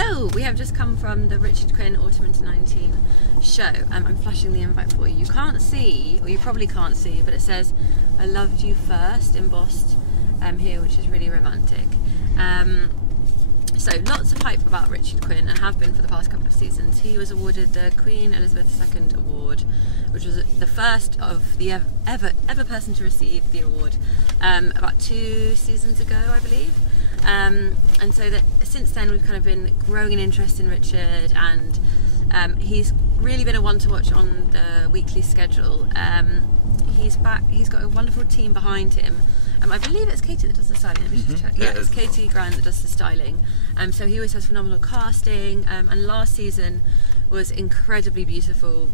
Hello, we have just come from the Richard Quinn Autumn Winter 19 show. I'm flashing the invite for you. You can't see, or you probably can't see, but it says "I loved you first" embossed here, which is really romantic. So lots of hype about Richard Quinn, and have been for the past couple of seasons. He was awarded the Queen Elizabeth II Award, which was the first of the ever person to receive the award about 2 seasons ago, I believe. And so that since then we've kind of been growing an interest in Richard, and he's really been a one to watch on the weekly schedule. He's back. He's got a wonderful team behind him. I believe it's Katie that does the styling. Let me just check. Yeah, it's Katie Grant that does the styling. So he always has phenomenal casting. And last season was incredibly beautiful,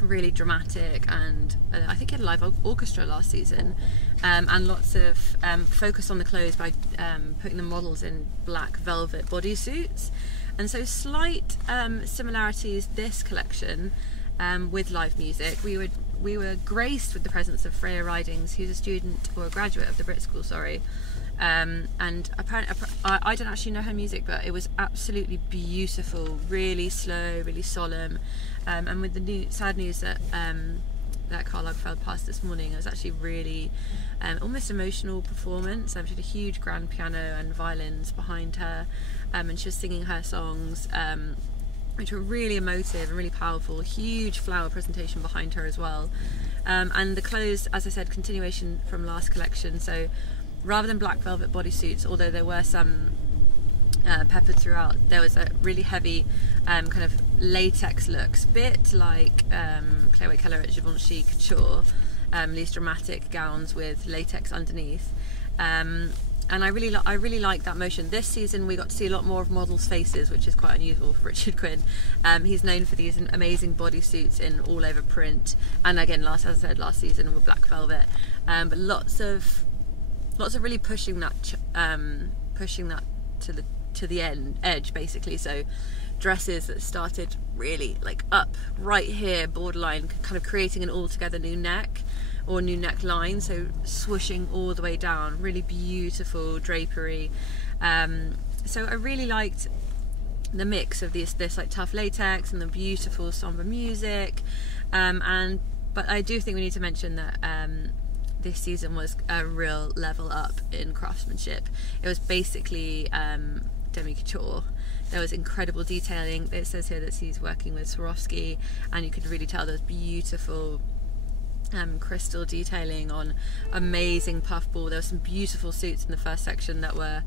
really dramatic, and I think he had a live orchestra last season. And lots of focus on the clothes by putting the models in black velvet bodysuits. And so slight similarities this collection with live music. We were graced with the presence of Freya Ridings, who's a student or a graduate of the Brit School, and apparently I don't actually know her music, but it was absolutely beautiful, really slow, really solemn. And with the sad news that Carl Lagerfeld passed this morning, it was actually really almost emotional performance. She had a huge grand piano and violins behind her, and she was singing her songs, which were really emotive and really powerful. Huge flower presentation behind her as well. And the clothes, as I said, continuation from last collection. So rather than black velvet bodysuits, although there were some peppered throughout, there was a really heavy kind of latex looks, bit like Chloe Keller at Givenchy Couture, these dramatic gowns with latex underneath. And I really like that motion. This season we got to see a lot more of models' faces, which is quite unusual for Richard Quinn. He's known for these amazing bodysuits in all over print, and again, as I said, last season with black velvet. But lots of really pushing that to the edge, basically. So dresses that started really like up right here, borderline, kind of creating an altogether new neck or new neckline, so swooshing all the way down, really beautiful drapery. So I really liked the mix of this like tough latex and the beautiful somber music. But I do think we need to mention that this season was a real level up in craftsmanship. It was basically demi couture. There was incredible detailing. It says here that he's working with Swarovski, and you could really tell there was beautiful crystal detailing on amazing puffball. There were some beautiful suits in the first section that were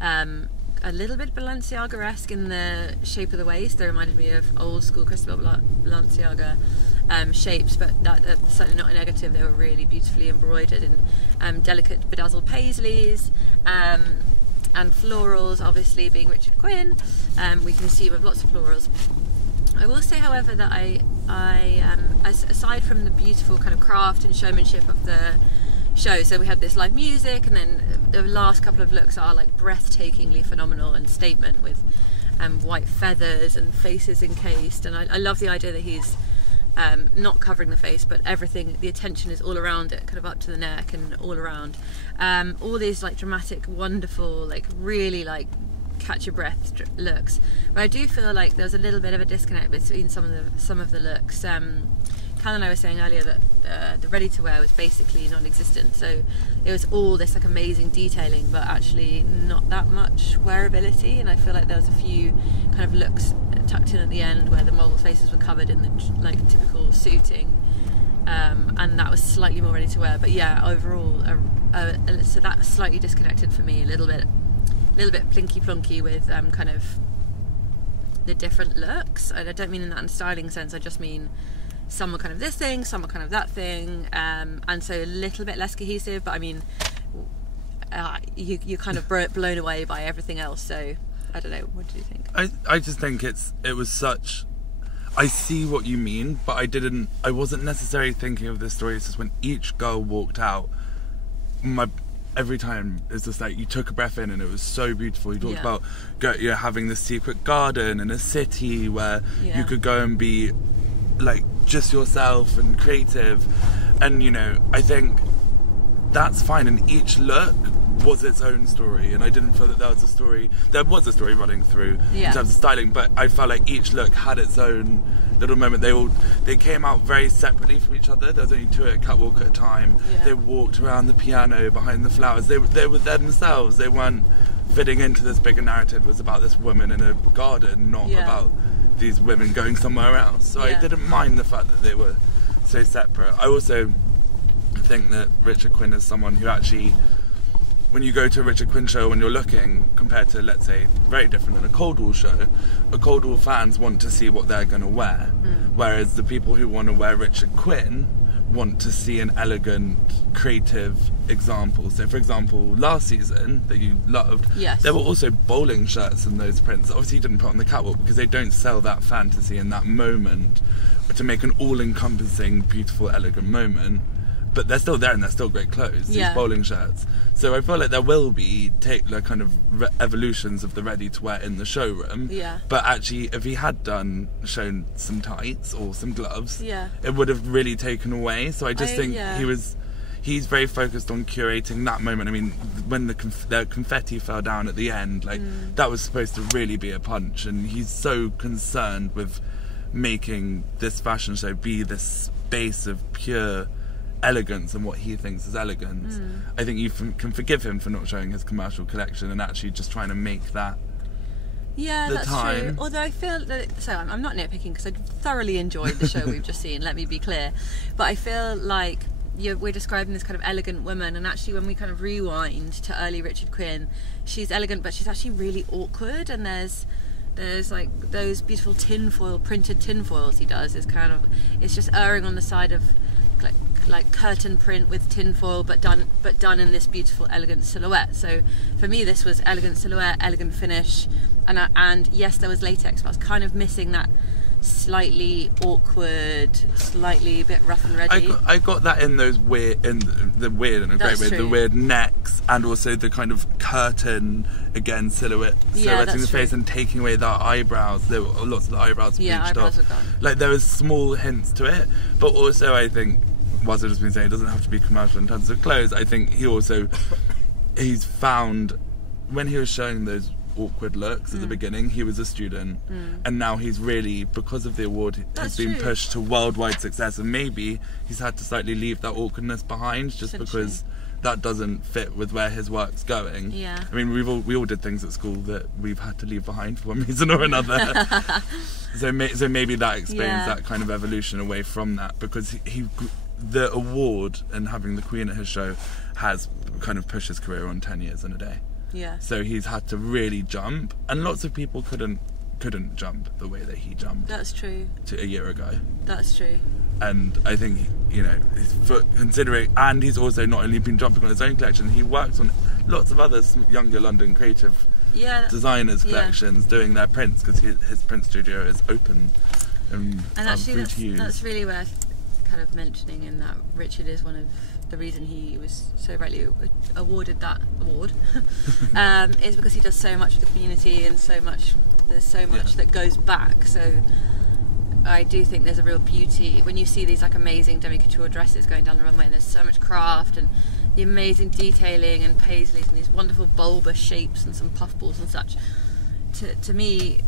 a little bit Balenciaga-esque in the shape of the waist. They reminded me of old school Cristobal Balenciaga shapes, but that's certainly not a negative. They were really beautifully embroidered in delicate bedazzled paisleys and florals, obviously being Richard Quinn. We can see with lots of florals. I will say, however, that I aside from the beautiful kind of craft and showmanship of the show, so we had this live music, and then the last couple of looks are like breathtakingly phenomenal and statement with white feathers and faces encased. And I love the idea that he's not covering the face, but everything, the attention is all around it, kind of up to the neck and all around. All these like dramatic, wonderful, like really like catch your breath looks. But I do feel like there's a little bit of a disconnect between some of the looks. Cal and I were saying earlier that the ready to wear was basically non-existent, so it was all this like amazing detailing, but actually not that much wearability. And I feel like there was a few kind of looks tucked in at the end where the models' faces were covered in the like typical suiting, and that was slightly more ready to wear. But yeah, overall, so that's slightly disconnected for me, a little bit plinky plonky with kind of the different looks. And I don't mean in that in styling sense, I just mean some are kind of this thing, some are kind of that thing, and so a little bit less cohesive. But I mean, you're kind of blown away by everything else. So I don't know, what do you think? I just think it was such, I see what you mean, but I wasn't necessarily thinking of this story. It's just when each girl walked out, every time it's just like you took a breath in, and it was so beautiful. You talked about having this secret garden and a city where you could go and be like just yourself and creative, and I think that's fine, and each look was its own story, and I didn't feel that there was a story running through in terms of styling, but I felt like each look had its own little moment. They came out very separately from each other. There was only 2 at a catwalk at a time. They walked around the piano behind the flowers. They were themselves. They weren't fitting into this bigger narrative. It was about this woman in a garden, not about these women going somewhere else. So I didn't mind the fact that they were so separate. I also think that Richard Quinn is someone who actually, when you go to a Richard Quinn show, when you're looking, compared to, let's say, very different than a Cold War show, a Cold War fans want to see what they're going to wear, whereas the people who want to wear Richard Quinn want to see an elegant, creative example. So, for example, last season, that you loved, there were also bowling shirts in those prints. Obviously, you didn't put on the catwalk because they don't sell that fantasy in that moment to make an all-encompassing, beautiful, elegant moment. But they're still there and they're still great clothes, these bowling shirts. So I feel like there will be kind of evolutions of the ready-to-wear in the showroom. But actually, if he had shown some tights or some gloves, it would have really taken away. So I just think he's very focused on curating that moment. I mean, when the confetti fell down at the end, like that was supposed to really be a punch, and he's so concerned with making this fashion show be this space of pure elegance and what he thinks is elegance. I think you can forgive him for not showing his commercial collection and actually just trying to make that that's true. Although I feel that, I'm not nitpicking because I thoroughly enjoyed the show we've just seen, let me be clear, but I feel like we're describing this kind of elegant woman, and actually when we kind of rewind to early Richard Quinn, she's elegant but she's actually really awkward, and there's like those beautiful printed tinfoils he does, it's just erring on the side of like curtain print with tinfoil, but done in this beautiful, elegant silhouette. So for me, this was elegant silhouette, elegant finish, and yes, there was latex, but I was kind of missing that slightly awkward, slightly a bit rough and ready. I got that in those weird, in the weird in a great way, the weird necks, and also the kind of curtain again silhouetting the face and taking away the eyebrows. There were lots of the eyebrows bleached eyebrows off. were gone. Like there was small hints to it, but also I think, whilst I've just been saying it doesn't have to be commercial in terms of clothes, I think he's found, when he was showing those awkward looks at the beginning, he was a student, and now he's really, because of the award, has been pushed to worldwide success, and maybe he's had to slightly leave that awkwardness behind just because that doesn't fit with where his work's going. I mean, we all did things at school that we've had to leave behind for one reason or another. so maybe that explains that kind of evolution away from that, because the award and having the Queen at his show has kind of pushed his career on 10 years and a day. So he's had to really jump, and lots of people couldn't jump the way that he jumped. That's true. To a year ago. That's true. And I think, considering, and he's also not only been jumping on his own collection, he works on lots of other younger London creative designers' collections doing their prints, because his print studio is open and actually free to use. That's really worth kind of mentioning, in that Richard is one of the reason he was so rightly awarded that award is because he does so much for the community, and there's so much that goes back. So I do think there's a real beauty when you see these like amazing demi-couture dresses going down the runway, and there's so much craft and the amazing detailing and paisleys and these wonderful bulbous shapes and some puffballs and such. To me,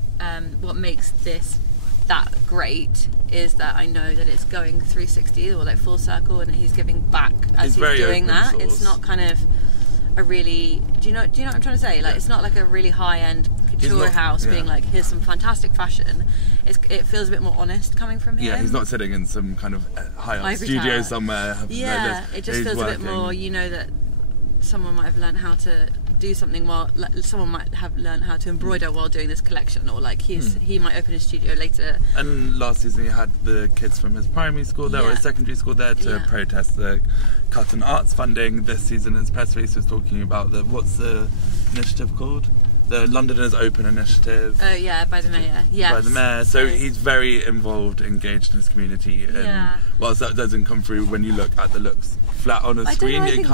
what makes this that great is that I know that it's going 360 or like full circle, and he's giving back as he's doing that. Source. It's not kind of a really, do you know what I'm trying to say? Like it's not like a really high-end couture house being like, here's some fantastic fashion. It feels a bit more honest coming from him. Yeah, he's not sitting in some kind of high-art studio somewhere. It just feels a bit more, that someone might have learned how to do something while someone might have learned how to embroider while doing this collection, or like he might open his studio later. And last season he had the kids from his primary school there or his secondary school there to protest the cut in arts funding. This season his press release was talking about what's the initiative called? The Londoners Open Initiative. Oh yeah, by the mayor. Yes. By the mayor. So he's very involved, engaged in his community. And whilst that doesn't come through when you look at the looks flat on a screen, I think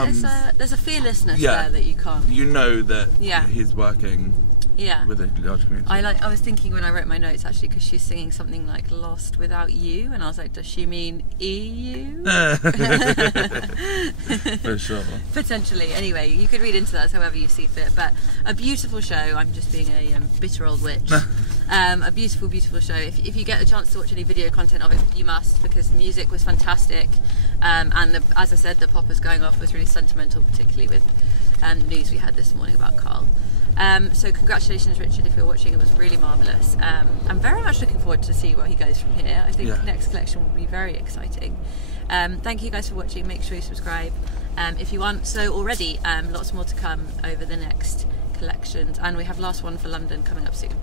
there's a fearlessness there that you can't. You know that he's working Yeah. with a large community. I was thinking when I wrote my notes actually, because she's singing something like "Lost Without You," and I was like, does she mean EU? For sure. Potentially. Anyway, you could read into that however you see fit. But a beautiful show. I'm just being a bitter old witch. A beautiful, beautiful show. If you get a chance to watch any video content of it, you must, because the music was fantastic, and as I said, the poppers going off was really sentimental, particularly with news we had this morning about Carl. So congratulations, Richard, if you're watching. It was really marvellous. I'm very much looking forward to see where he goes from here. I think next collection will be very exciting. Thank you guys for watching. Make sure you subscribe if you aren't so already. Lots more to come over the next collections, and we have last one for London coming up soon.